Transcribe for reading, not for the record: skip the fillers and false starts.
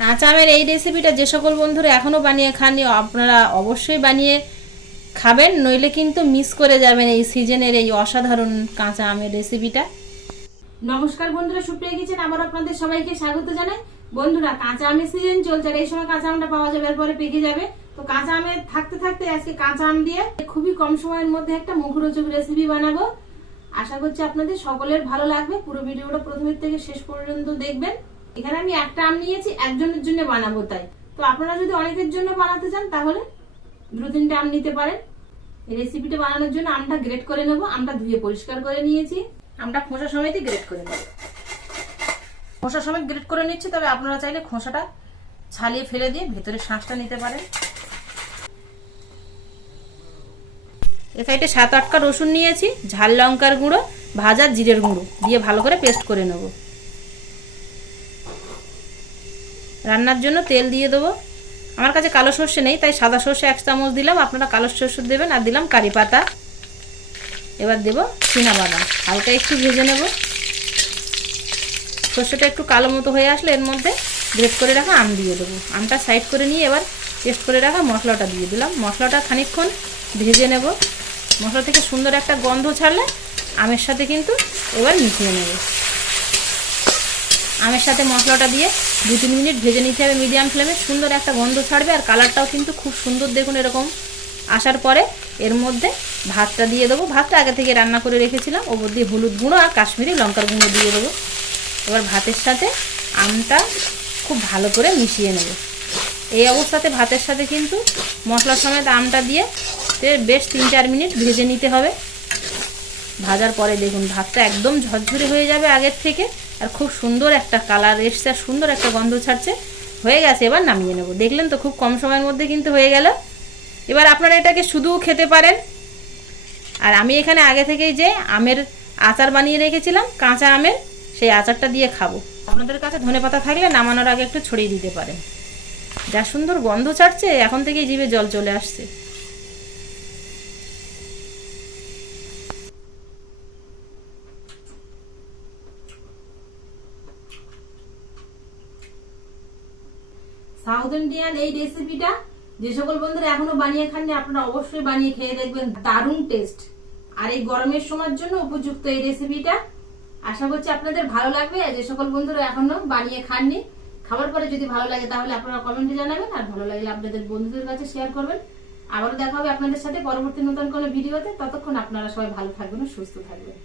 কাঁচা আমের এই রেসিপিটা যে সকল বন্ধুরা এখনও বানিয়ে খাননি আপনারা অবশ্যই বানিয়ে খাবেন, নইলে কিন্তু মিস করে যাবেন এই সিজনের এই অসাধারণ কাঁচা আমের রেসিপিটা। নমস্কার বন্ধুরা, সুপ্রিয়া কিচেন আবার আপনাদের সবাইকে স্বাগত জানাই। বন্ধুরা, কাঁচা আমের সিজন চলছে আর এই সময় কাঁচা আমটা পাওয়া যাবে, এরপরে পেকে যাবে। তো কাঁচা আমের থাকতে থাকতে আজকে কাঁচা আম দিয়ে খুবই কম সময়ের মধ্যে একটা মুখরোচক রেসিপি বানাবো। আশা করছি আপনাদের সকলের ভালো লাগবে। পুরো ভিডিওটা প্রথমের থেকে শেষ পর্যন্ত দেখবেন। এখানে আমি একটা আম নিয়েছি, একজনের জন্য বানাবো তাই। তো আপনারা যদি অনেকের জন্য বানাতে চান তাহলে 2-3টে আম নিতে পারেন। এই রেসিপিটা বানানোর জন্য আমটা গ্রেট করে নেব। আমটা ধুয়ে পরিষ্কার করে নিয়েছি, আমটা খোসা সমেতই গ্রেট করে নেব। খোসা সমেত গ্রেট করে নিচ্ছি, তবে আপনারা চাইলে খোসাটা ছালিয়ে ফেলে দিয়ে ভেতরে শাঁসটা নিতে পারেন। এ সাইডে 7-8 রসুন নিয়েছি, ঝাল লঙ্কার গুঁড়ো, ভাজা জিরের গুঁড়ো দিয়ে ভালো করে পেস্ট করে নেব। রান্নার জন্য তেল দিয়ে দেবো। আমার কাছে কালো সর্ষে নেই, তাই সাদা সর্ষে 1 চামচ দিলাম। আপনারা কালো সর্ষে দেবেন। আর দিলাম কারি পাতা। এবার দেব চীনাবাদাম, হালকা একটু ভেজে নেব। সর্ষেটা একটু কালো মতো হয়ে আসলে এর মধ্যে গ্রেট করে রাখা আম দিয়ে দেবো। আমটা সাইড করে নিয়ে এবার পেস্ট করে রাখা মশলাটা দিয়ে দিলাম। মশলাটা খানিকক্ষণ ভেজে নেব। মশলা থেকে সুন্দর একটা গন্ধ ছাড়লে আমের সাথে কিন্তু এবার মিশিয়ে নেব। আমের সাথে মশলাটা দিয়ে 2-3 মিনিট ভেজে নিতে হবে মিডিয়াম ফ্লেমে। সুন্দর একটা গন্ধ ছাড়বে আর কালারটাও কিন্তু খুব সুন্দর দেখুন এরকম আসার পরে এর মধ্যে ভাতটা দিয়ে দেবো। ভাতটা আগে থেকে রান্না করে রেখেছিলাম, ওপর দিয়ে হলুদ গুঁড়ো আর কাশ্মীরি লঙ্কার গুঁড়ো দিয়ে দেবো। এবার ভাতের সাথে আমটা খুব ভালো করে মিশিয়ে নেব। এই অবস্থাতে ভাতের সাথে কিন্তু মশলা সমেত আমটা দিয়ে বেশ 3-4 মিনিট ভেজে নিতে হবে। ভাজার পরে দেখুন ভাতটা একদম ঝরঝরে হয়ে যাবে আগের থেকে, আর খুব সুন্দর একটা কালার এসছে আর সুন্দর একটা গন্ধ ছাড়ছে। হয়ে গেছে, এবার নামিয়ে নেব। দেখলেন তো খুব কম সময়ের মধ্যে কিন্তু হয়ে গেল। এবার আপনারা এটাকে শুধুও খেতে পারেন। আর আমি এখানে আগে থেকেই যে আমের আচার বানিয়ে রেখেছিলাম কাঁচা আমের, সেই আচারটা দিয়ে খাবো। আপনাদের কাছে ধনেপাতা থাকলে নামানোর আগে একটু ছড়িয়ে দিতে পারেন। যা সুন্দর গন্ধ ছাড়ছে, এখন থেকেই জিভে জল চলে আসছে। সাউথ ইন্ডিয়ান এই রেসিপিটা যে সকল বন্ধুরা এখনো বানিয়ে খাননি আপনারা অবশ্যই বানিয়ে খেয়ে দেখবেন, দারুণ টেস্ট। আর এই গরমের সময়ের জন্য উপযুক্ত এই রেসিপিটা। আশা করছি আপনাদের ভালো লাগবে। যে সকল বন্ধুরা এখনো বানিয়ে খাননি, খাবার পরে যদি ভালো লাগে তাহলে আপনারা কমেন্টে জানাবেন, আর ভালো লাগলে আপনাদের বন্ধুদের কাছে শেয়ার করবেন। আবারও দেখা হবে আপনাদের সাথে পরবর্তী নতুন কোনো ভিডিওতে। ততক্ষণ আপনারা সবাই ভালো থাকবেন ও সুস্থ থাকবেন।